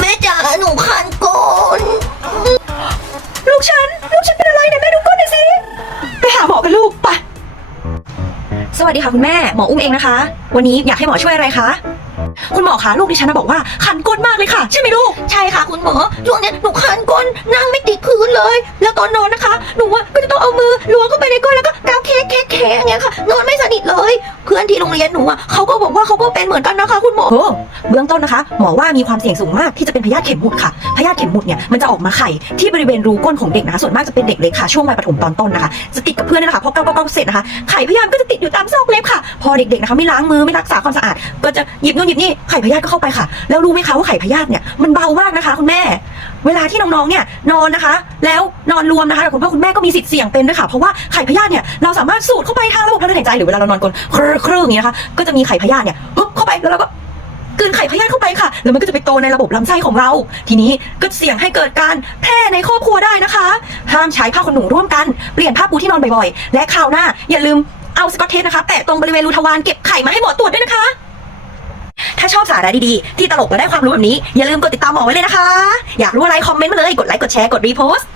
แม่จ๋าหนูคันก้นลูกฉัน ลูกฉันเป็นอะไรเนี่ยแม่ดูก้นหน่อยสิ ไปหาหมอกันลูกไปสวัสดีค่ะคุณแม่หมออุ้มเองนะคะ วันนี้อยากให้หมอช่วยอะไรคะคุณหมอคะลูกดิฉันนะบอกว่าคันก้นมากเลยค่ะ ใช่ไหมลูกใช่ค่ะคุณหมอช่วงเนี้ยหนูคันก้นนั่งไม่ติดพื้นเลย แล้วตอนนอนนะคะ หนูอะก็จะต้องเอามือล้วงเข้าไปในก้น เลย เพื่อนที่โรงเรียนหนูอะเขาก็บอกว่าเขาก็เป็นเหมือนกันนะคะคุณหมอโอ้เบื้องต้นนะคะ หมอว่ามีความเสี่ยงสูงมากที่จะเป็นพยาธิเข็มหมุดค่ะพยาธิเข็มหมุดเนี่ยมันจะออกมาไข่ที่บริเวณรูก้นของเด็กนะคะส่วนมากจะเป็นเด็กเล็กค่ะช่วงวัยประถมตอนต้นนะคะจะติดกับเพื่อนนี่แหละคะพอเก้าเก้าเก้าเสร็จนะคะไข่พยาธิก็จะติดอยู่ตามซอกเล็บค่ะ พอเด็กๆนะคะไม่ล้างมือไม่รักษาความสะอาด ก็จะหยิบนู่นหยิบนี่ไข่พยาธิก็เข้าไปค่ะ แล้วรู้ไหมคะว่าไข่พยาธิเนี่ยมันเบามากนะคะ คุณแม่ เวลาที่น้องๆ เนี่ยนอนนะคะ แล้วนอนรวมนะคะคุณพ่อคุณแม่ก็มีสิทธิ์เสี่ยงเป็นด้วยค่ะ เพราะว่าไข่พยาธิเนี่ยเราสามารถสูดเข้าไปทางระบบทางเดินหายใจหรือเวลาเรานอนกลนครึ่ครึ่อย่างนี้นะคะ ก็จะมีไข่พยาธิเนี่ยฮึบเข้าไปแล้วเราก็กลืนไข่พยาธิเข้าไปค่ะ แล้วมันก็จะไปโตในระบบลำไส้ของเรา ทีนี้ก็เสี่ยงให้เกิดการแพร่ในครอบครัวได้นะคะ ห้ามใช้ผ้าขนหนูร่วมกัน เปลี่ยนผ้าปูที่นอนบ่อยๆ และคราวหน้า อย่าลืมเอาสกอตเทปนะคะแปะตรงบริเวณรูทวารเก็บไข่มาให้หมอตรวจด้วยนะคะ ชอบสาระดีๆ ที่ตลกและได้ความรู้แบบนี้ อย่าลืมกดติดตามหมอไว้เลยนะคะ อยากรู้อะไรคอมเมนต์มาเลย กดไลค์ กดแชร์ กดรีโพสต์